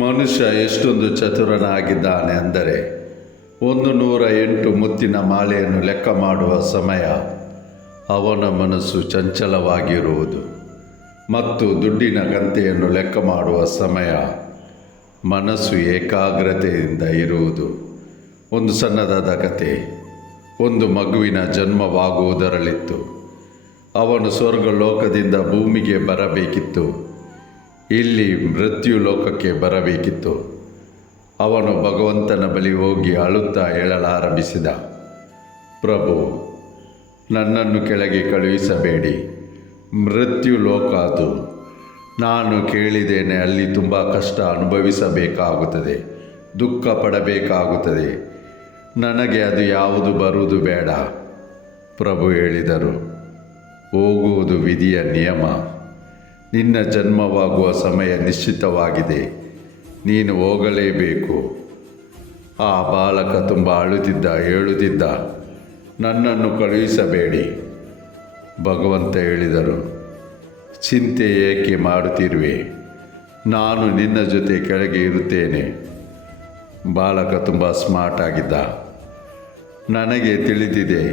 ಮನುಷ್ಯ ಎಷ್ಟೊಂದು ಚತುರನಾಗಿದ್ದಾನೆ ಅಂದರೆ 108 ಮುತ್ತಿನ ಮಾಲೆಯನ್ನು ಲೆಕ್ಕ ಮಾಡುವ ಸಮಯ ಅವನ ಮನಸ್ಸು ಚಂಚಲವಾಗಿರುವುದು ಮತ್ತು ದುಡ್ಡಿನ ಕಂತೆಯನ್ನು ಲೆಕ್ಕ ಮಾಡುವ ಸಮಯ ಮನಸ್ಸು ಏಕಾಗ್ರತೆಯಿಂದ ಇರುವುದು. ಒಂದು ಸಣ್ಣದಾದ ಕತೆ. ಒಂದು ಮಗುವಿನ ಜನ್ಮವಾಗುವುದರಲ್ಲಿತ್ತು. ಅವನು ಸ್ವರ್ಗ ಲೋಕದಿಂದ ಭೂಮಿಗೆ ಬರಬೇಕಿತ್ತು. ಇಲ್ಲಿ ಮೃತ್ಯು ಲೋಕಕ್ಕೆ ಬರಬೇಕಿತ್ತು. ಅವನು ಭಗವಂತನ ಬಳಿ ಹೋಗಿ ಅಳುತ್ತಾ ಹೇಳಲಾರಂಭಿಸಿದ, ಪ್ರಭು, ನನ್ನನ್ನು ಕೆಳಗೆ ಕಳುಹಿಸಬೇಡಿ. ಮೃತ್ಯು ಲೋಕ ಅದು. ನಾನು ಕೇಳಿದ್ದೇನೆ, ಅಲ್ಲಿ ತುಂಬ ಕಷ್ಟ ಅನುಭವಿಸಬೇಕಾಗುತ್ತದೆ, ದುಃಖ ಪಡಬೇಕಾಗುತ್ತದೆ. ನನಗೆ ಅದು ಯಾವುದು ಬರುವುದು ಬೇಡ. ಪ್ರಭು ಹೇಳಿದರು, ಹೋಗುವುದು ವಿಧಿಯ ನಿಯಮ. ನಿನ್ನ ಜನ್ಮವಾಗುವ ಸಮಯ ನಿಶ್ಚಿತವಾಗಿದೆ, ನೀನು ಹೋಗಲೇಬೇಕು. ಆ ಬಾಲಕ ತುಂಬ ಅಳುತ್ತಿದ್ದ, ಹೇಳುತ್ತಿದ್ದ, ನನ್ನನ್ನು ಕಳುಹಿಸಬೇಡಿ. ಭಗವಂತ ಹೇಳಿದರು, ಚಿಂತೆ ಏಕೆ ಮಾಡುತ್ತಿರುವೆ? ನಾನು ನಿನ್ನ ಜೊತೆ ಕೆಳಗೆ ಇರುತ್ತೇನೆ. ಬಾಲಕ ತುಂಬ ಸ್ಮಾರ್ಟ್ ಆಗಿದ್ದ. ನನಗೆ ತಿಳಿದಿದೆ,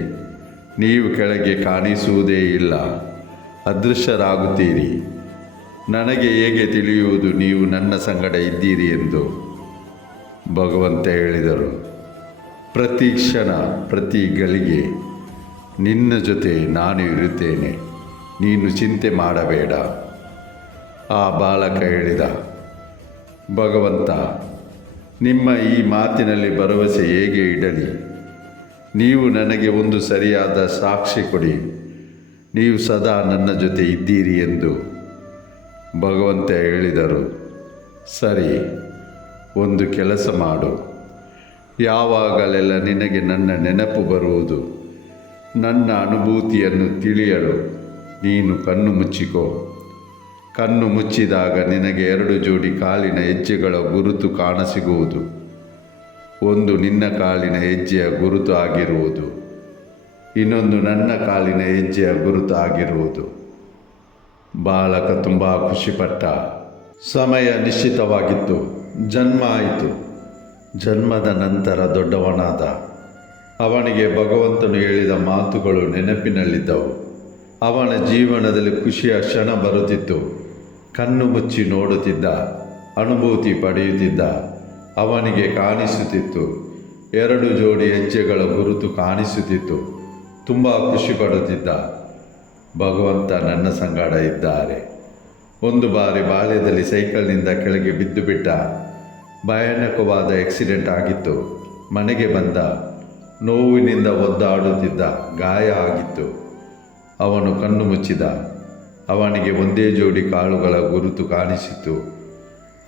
ನೀವು ಕೆಳಗೆ ಕಾಣಿಸುವುದೇ ಇಲ್ಲ, ಅದೃಶ್ಯರಾಗುತ್ತೀರಿ. ನನಗೆ ಹೇಗೆ ತಿಳಿಯುವುದು ನೀವು ನನ್ನ ಸಂಗಡ ಇದ್ದೀರಿ ಎಂದು? ಭಗವಂತ ಹೇಳಿದರು, ಪ್ರತಿ ಕ್ಷಣ ಪ್ರತಿ ಗಳಿಗೆ ನಿನ್ನ ಜೊತೆ ನಾನು ಇರುತ್ತೇನೆ, ನೀನು ಚಿಂತೆ ಮಾಡಬೇಡ. ಆ ಬಾಲಕ ಹೇಳಿದ, ಭಗವಂತ, ನಿಮ್ಮ ಈ ಮಾತಿನಲ್ಲಿ ಭರವಸೆ ಹೇಗೆ ಇಡಲಿ? ನೀವು ನನಗೆ ಒಂದು ಸರಿಯಾದ ಸಾಕ್ಷಿ ಕೊಡಿ, ನೀವು ಸದಾ ನನ್ನ ಜೊತೆ ಇದ್ದೀರಿ ಎಂದು. ಭಗವಂತ ಹೇಳಿದರು, ಸರಿ, ಒಂದು ಕೆಲಸ ಮಾಡು. ಯಾವಾಗಲೆಲ್ಲ ನಿನಗೆ ನನ್ನ ನೆನಪು ಬರುವುದು, ನನ್ನ ಅನುಭೂತಿಯನ್ನು ತಿಳಿಯಲು ನೀನು ಕಣ್ಣು ಮುಚ್ಚಿಕೋ. ಕಣ್ಣು ಮುಚ್ಚಿದಾಗ ನಿನಗೆ 2 ಜೋಡಿ ಕಾಲಿನ ಹೆಜ್ಜೆಗಳ ಗುರುತು ಕಾಣಸಿಗುವುದು. ಒಂದು ನಿನ್ನ ಕಾಲಿನ ಹೆಜ್ಜೆಯ ಗುರುತು ಆಗಿರುವುದು, ಇನ್ನೊಂದು ನನ್ನ ಕಾಲಿನ ಹೆಜ್ಜೆಯ ಗುರುತು ಆಗಿರುವುದು. ಬಾಲಕ ತುಂಬ ಖುಷಿಪಟ್ಟ. ಸಮಯ ನಿಶ್ಚಿತವಾಗಿತ್ತು. ಜನ್ಮ ಆಯಿತು. ಜನ್ಮದ ನಂತರ ದೊಡ್ಡವನಾದ. ಅವನಿಗೆ ಭಗವಂತನು ಹೇಳಿದ ಮಾತುಗಳು ನೆನಪಿನಲ್ಲಿದ್ದವು. ಅವನ ಜೀವನದಲ್ಲಿ ಖುಷಿಯ ಕ್ಷಣ ಬರುತ್ತಿತ್ತು. ಕಣ್ಣು ಮುಚ್ಚಿ ನೋಡುತ್ತಿದ್ದ, ಅನುಭೂತಿ ಪಡೆಯುತ್ತಿದ್ದ. ಅವನಿಗೆ ಕಾಣಿಸುತ್ತಿತ್ತು, 2 ಜೋಡಿ ಹೆಜ್ಜೆಗಳ ಗುರುತು ಕಾಣಿಸುತ್ತಿತ್ತು. ತುಂಬ ಖುಷಿ ಪಡುತ್ತಿದ್ದ. ಭಗವಂತ ನನ್ನ ಸಂಗಡ ಇದ್ದಾರೆ. ಒಂದು ಬಾರಿ ಬಾಲ್ಯದಲ್ಲಿ ಸೈಕಲ್ನಿಂದ ಕೆಳಗೆ ಬಿದ್ದು ಬಿಟ್ಟ. ಭಯಾನಕವಾದ ಆಕ್ಸಿಡೆಂಟ್ ಆಗಿತ್ತು. ಮನೆಗೆ ಬಂದ. ನೋವಿನಿಂದ ಒದ್ದಾಡುತ್ತಿದ್ದ. ಗಾಯ ಆಗಿತ್ತು. ಅವನು ಕಣ್ಣು ಮುಚ್ಚಿದ. ಅವನಿಗೆ ಒಂದೇ ಜೋಡಿ ಕಾಲುಗಳ ಗುರುತು ಕಾಣಿಸಿತು.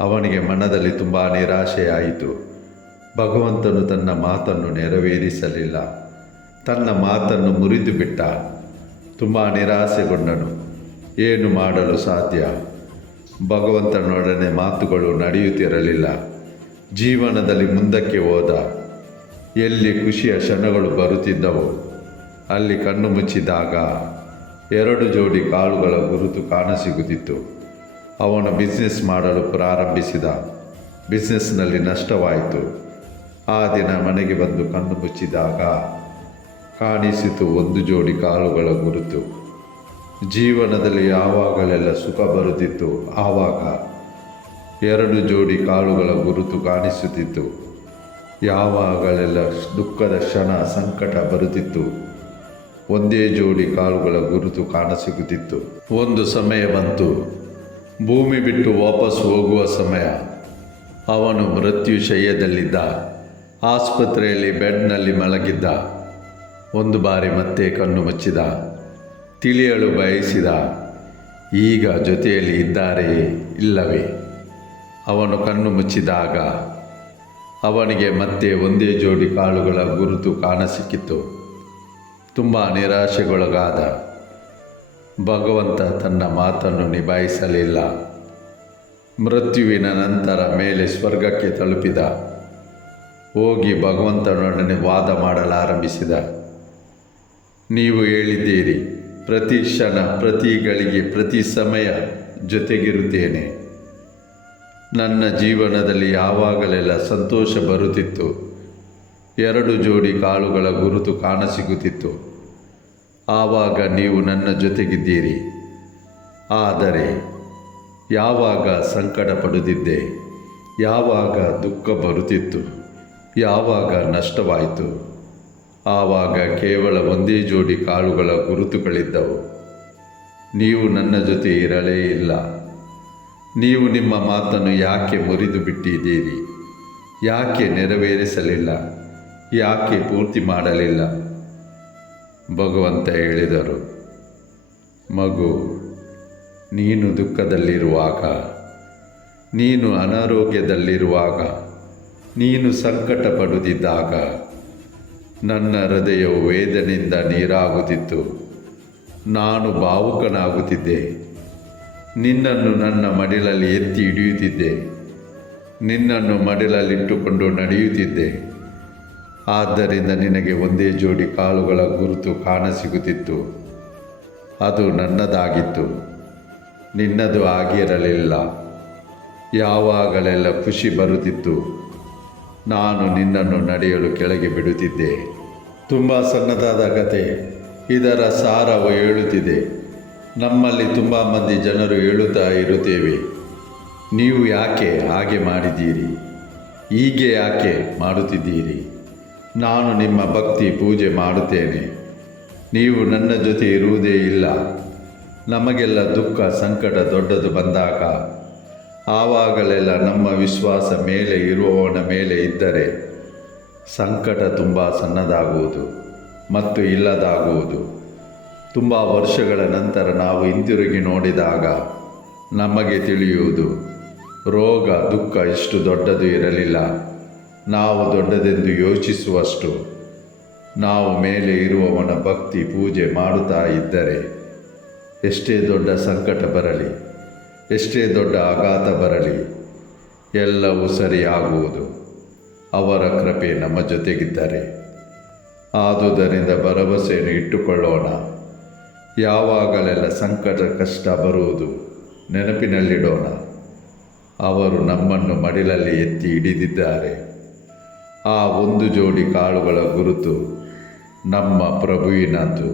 ಅವನಿಗೆ ಮನದಲ್ಲಿ ತುಂಬ ನಿರಾಶೆಯಾಯಿತು. ಭಗವಂತನು ತನ್ನ ಮಾತನ್ನು ನೆರವೇರಿಸಲಿಲ್ಲ. ತನ್ನ ಮಾತನ್ನು ಮುರಿದು ಬಿಟ್ಟ. ತುಂಬ ನಿರಾಸೆಗೊಂಡನು. ಏನು ಮಾಡಲು ಸಾಧ್ಯ? ಭಗವಂತನೊಡನೆ ಮಾತುಗಳು ನಡೆಯುತ್ತಿರಲಿಲ್ಲ. ಜೀವನದಲ್ಲಿ ಮುಂದಕ್ಕೆ ಹೋದ. ಎಲ್ಲಿ ಖುಷಿಯ ಕ್ಷಣಗಳು ಬರುತ್ತಿದ್ದವು, ಅಲ್ಲಿ ಕಣ್ಣು ಮುಚ್ಚಿದಾಗ 2 ಜೋಡಿ ಕಾಲುಗಳ ಗುರುತು ಕಾಣಸಿಗುತ್ತಿತ್ತು. ಅವನು ಬಿಸ್ನೆಸ್ ಮಾಡಲು ಪ್ರಾರಂಭಿಸಿದ. ಬಿಸ್ನೆಸ್ನಲ್ಲಿ ನಷ್ಟವಾಯಿತು. ಆ ದಿನ ಮನೆಗೆ ಬಂದು ಕಣ್ಣು ಮುಚ್ಚಿದಾಗ ಕಾಣಿಸಿತು 1 ಜೋಡಿ ಕಾಲುಗಳ ಗುರುತು. ಜೀವನದಲ್ಲಿ ಯಾವಾಗಲೆಲ್ಲ ಸುಖ ಬರುತ್ತಿತ್ತು, ಆವಾಗ 2 ಜೋಡಿ ಕಾಲುಗಳ ಗುರುತು ಕಾಣಿಸುತ್ತಿತ್ತು. ಯಾವಾಗಲೆಲ್ಲ ದುಃಖದ ಕ್ಷಣ, ಸಂಕಟ ಬರುತ್ತಿತ್ತು, ಒಂದೇ ಜೋಡಿ ಕಾಲುಗಳ ಗುರುತು ಕಾಣಸಿಗುತ್ತಿತ್ತು. ಒಂದು ಸಮಯ ಬಂತು. ಭೂಮಿ ಬಿಟ್ಟು ವಾಪಸ್ ಹೋಗುವ ಸಮಯ. ಅವನು ಮೃತ್ಯುಶಯ್ಯದಲ್ಲಿದ್ದ. ಆಸ್ಪತ್ರೆಯಲ್ಲಿ ಬೆಡ್ನಲ್ಲಿ ಮಲಗಿದ್ದ. ಒಂದು ಬಾರಿ ಮತ್ತೆ ಕಣ್ಣು ಮುಚ್ಚಿದ. ತಿಳಿಯಲು ಬಯಸಿದ, ಈಗ ಜೊತೆಯಲ್ಲಿ ಇದ್ದಾರೆಯೇ ಇಲ್ಲವೇ? ಅವನು ಕಣ್ಣು ಮುಚ್ಚಿದಾಗ ಅವನಿಗೆ ಮತ್ತೆ ಒಂದೇ ಜೋಡಿ ಕಾಲುಗಳ ಗುರುತು ಕಾಣಸಿಕ್ಕಿತು. ತುಂಬ ನಿರಾಶೆಗೊಳಗಾದ. ಭಗವಂತ ತನ್ನ ಮಾತನ್ನು ನಿಭಾಯಿಸಲಿಲ್ಲ. ಮೃತ್ಯುವಿನ ನಂತರ ಮೇಲೆ ಸ್ವರ್ಗಕ್ಕೆ ತಲುಪಿದ. ಹೋಗಿ ಭಗವಂತನೊಡನೆ ವಾದ ಮಾಡಲಾರಂಭಿಸಿದ. ನೀವು ಹೇಳಿದ್ದೀರಿ, ಪ್ರತಿ ಕ್ಷಣ ಪ್ರತಿ ಗಳಿಗೆ ಪ್ರತಿ ಸಮಯ ಜೊತೆಗಿರುತ್ತೇನೆ. ನನ್ನ ಜೀವನದಲ್ಲಿ ಯಾವಾಗಲೆಲ್ಲ ಸಂತೋಷ ಬರುತ್ತಿತ್ತು. 2 ಜೋಡಿ ಕಾಲುಗಳ ಗುರುತು ಕಾಣಸಿಗುತ್ತಿತ್ತು. ಆವಾಗ ನೀವು ನನ್ನ ಜೊತೆಗಿದ್ದೀರಿ. ಆದರೆ ಯಾವಾಗ ಸಂಕಟ ಪಡುತ್ತಿದ್ದೆ, ಯಾವಾಗ ದುಃಖ ಬರುತ್ತಿತ್ತು, ಯಾವಾಗ ನಷ್ಟವಾಯಿತು, ಆವಾಗ ಕೇವಲ ಒಂದೇ ಜೋಡಿ ಕಾಲುಗಳ ಗುರುತುಗಳಿದ್ದವು. ನೀವು ನನ್ನ ಜೊತೆ ಇರಲೇ ಇಲ್ಲ. ನೀವು ನಿಮ್ಮ ಮಾತನ್ನು ಯಾಕೆ ಮುರಿದು ಬಿಟ್ಟಿದ್ದೀರಿ? ಯಾಕೆ ನೆರವೇರಿಸಲಿಲ್ಲ? ಯಾಕೆ ಪೂರ್ತಿ ಮಾಡಲಿಲ್ಲ? ಭಗವಂತ ಹೇಳಿದರು, ಮಗು, ನೀನು ದುಃಖದಲ್ಲಿರುವಾಗ, ನೀನು ಅನಾರೋಗ್ಯದಲ್ಲಿರುವಾಗ, ನೀನು ಸಂಕಟ ಪಡುತ್ತಿದ್ದಾಗ ನನ್ನ ಹೃದಯವು ವೇದನೆಯಿಂದ ನೀರಾಗುತ್ತಿತ್ತು. ನಾನು ಭಾವುಕನಾಗುತ್ತಿದ್ದೆ. ನಿನ್ನನ್ನು ನನ್ನ ಮಡಿಲಲ್ಲಿ ಎತ್ತಿ ಹಿಡಿಯುತ್ತಿದ್ದೆ. ನಿನ್ನನ್ನು ಮಡಿಲಲ್ಲಿಟ್ಟುಕೊಂಡು ನಡೆಯುತ್ತಿದ್ದೆ. ಆದ್ದರಿಂದ ನಿನಗೆ ಒಂದೇ ಜೋಡಿ ಕಾಲುಗಳ ಗುರುತು ಕಾಣಸಿಗುತ್ತಿತ್ತು. ಅದು ನನ್ನದಾಗಿತ್ತು, ನಿನ್ನದು ಆಗಿರಲಿಲ್ಲ. ಯಾವಾಗಲೆಲ್ಲ ಖುಷಿ ಬರುತ್ತಿತ್ತು, ನಾನು ನಿನ್ನನ್ನು ನಡೆಯಲು ಕೆಳಗೆ ಬಿಡುತ್ತಿದ್ದೆ. ತುಂಬ ಸಣ್ಣದಾದ ಕತೆ. ಇದರ ಸಾರವು ಹೇಳುತ್ತಿದೆ. ನಮ್ಮಲ್ಲಿ ತುಂಬ ಮಂದಿ ಜನರು ಹೇಳುತ್ತಾ ಇರುತ್ತೇವೆ, ನೀವು ಯಾಕೆ ಹಾಗೆ ಮಾಡಿದ್ದೀರಿ, ಹೀಗೆ ಯಾಕೆ ಮಾಡುತ್ತಿದ್ದೀರಿ, ನಾನು ನಿಮ್ಮ ಭಕ್ತಿ ಪೂಜೆ ಮಾಡುತ್ತೇನೆ, ನೀವು ನನ್ನ ಜೊತೆ ಇರುವುದೇ ಇಲ್ಲ. ನಮಗೆಲ್ಲ ದುಃಖ ಸಂಕಟ ದೊಡ್ಡದು ಬಂದಾಗ ಆವಾಗಲೆಲ್ಲ ನಮ್ಮ ವಿಶ್ವಾಸ ಮೇಲೆ ಇರುವವನ ಮೇಲೆ ಇದ್ದರೆ ಸಂಕಟ ತುಂಬ ಸಣ್ಣದಾಗುವುದು ಮತ್ತು ಇಲ್ಲದಾಗುವುದು. ತುಂಬ ವರ್ಷಗಳ ನಂತರ ನಾವು ಹಿಂತಿರುಗಿ ನೋಡಿದಾಗ ನಮಗೆ ತಿಳಿಯುವುದು, ರೋಗ ದುಃಖ ಇಷ್ಟು ದೊಡ್ಡದು ಇರಲಿಲ್ಲ. ನಾವು ದೊಡ್ಡದೆಂದು ಯೋಚಿಸುವಷ್ಟು ನಾವು ಮೇಲೆ ಇರುವವನ ಭಕ್ತಿ ಪೂಜೆ ಮಾಡುತ್ತಾ ಇದ್ದರೆ ಎಷ್ಟೇ ದೊಡ್ಡ ಸಂಕಟ ಬರಲಿ, ಎಷ್ಟೇ ದೊಡ್ಡ ಆಘಾತ ಬರಲಿ, ಎಲ್ಲವೂ ಸರಿಯಾಗುವುದು. ಅವರ ಕೃಪೆ ನಮ್ಮ ಜೊತೆಗಿದ್ದರೆ. ಆದುದರಿಂದ ಭರವಸೆಯನ್ನು ಇಟ್ಟುಕೊಳ್ಳೋಣ. ಯಾವಾಗಲೆಲ್ಲ ಸಂಕಟ ಕಷ್ಟ ಬರುವುದು ನೆನಪಿನಲ್ಲಿಡೋಣ. ಅವರು ನಮ್ಮನ್ನು ಮಡಿಲಲ್ಲಿ ಎತ್ತಿ ಹಿಡಿದಿದ್ದಾರೆ. ಆ ಒಂದು ಜೋಡಿ ಕಾಲುಗಳ ಗುರುತು ನಮ್ಮ ಪ್ರಭುವಿನದ್ದು.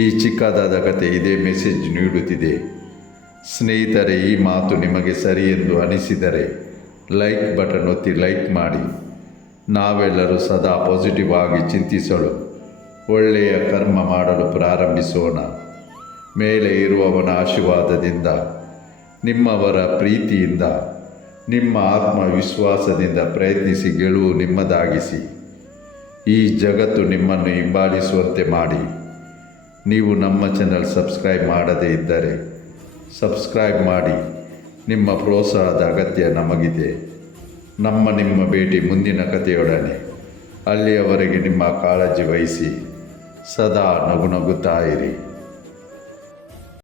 ಈ ಚಿಕ್ಕದಾದ ಕತೆ ಇದೇ ಮೆಸೇಜ್ ನೀಡುತ್ತಿದೆ. ಸ್ನೇಹಿತರೆ, ಈ ಮಾತು ನಿಮಗೆ ಸರಿ ಎಂದು ಅನಿಸಿದರೆ ಲೈಕ್ ಬಟನ್ ಒತ್ತಿ ಲೈಕ್ ಮಾಡಿ. ನಾವೆಲ್ಲರೂ ಸದಾ ಪಾಸಿಟಿವ್ ಆಗಿ ಚಿಂತಿಸಲು, ಒಳ್ಳೆಯ ಕರ್ಮ ಮಾಡಲು ಪ್ರಾರಂಭಿಸೋಣ. ಮೇಲೆ ಇರುವವನ ಆಶೀರ್ವಾದದಿಂದ, ನಿಮ್ಮವರ ಪ್ರೀತಿಯಿಂದ, ನಿಮ್ಮ ಆತ್ಮವಿಶ್ವಾಸದಿಂದ ಪ್ರಯತ್ನಿಸಿ ಗೆಲುವು ನಿಮ್ಮದಾಗಿಸಿ. ಈ ಜಗತ್ತು ನಿಮ್ಮನ್ನು ಹಿಂಬಾಲಿಸುವಂತೆ ಮಾಡಿ. ನೀವು ನಮ್ಮ ಚಾನಲ್ ಸಬ್ಸ್ಕ್ರೈಬ್ ಮಾಡದೇ ಇದ್ದರೆ ಸಬ್ಸ್ಕ್ರೈಬ್ ಮಾಡಿ. ನಿಮ್ಮ ಪ್ರೋತ್ಸಾಹದ ಅಗತ್ಯ ನಮಗಿದೆ. ನಿಮ್ಮ ಭೇಟಿ ಮುಂದಿನ ಕಥೆಯೊಡನೆ. ಅಲ್ಲಿಯವರೆಗೆ ನಿಮ್ಮ ಕಾಳಜಿ ವಹಿಸಿ ಸದಾ ನಗುನಗುತ್ತಾ ಇರಿ.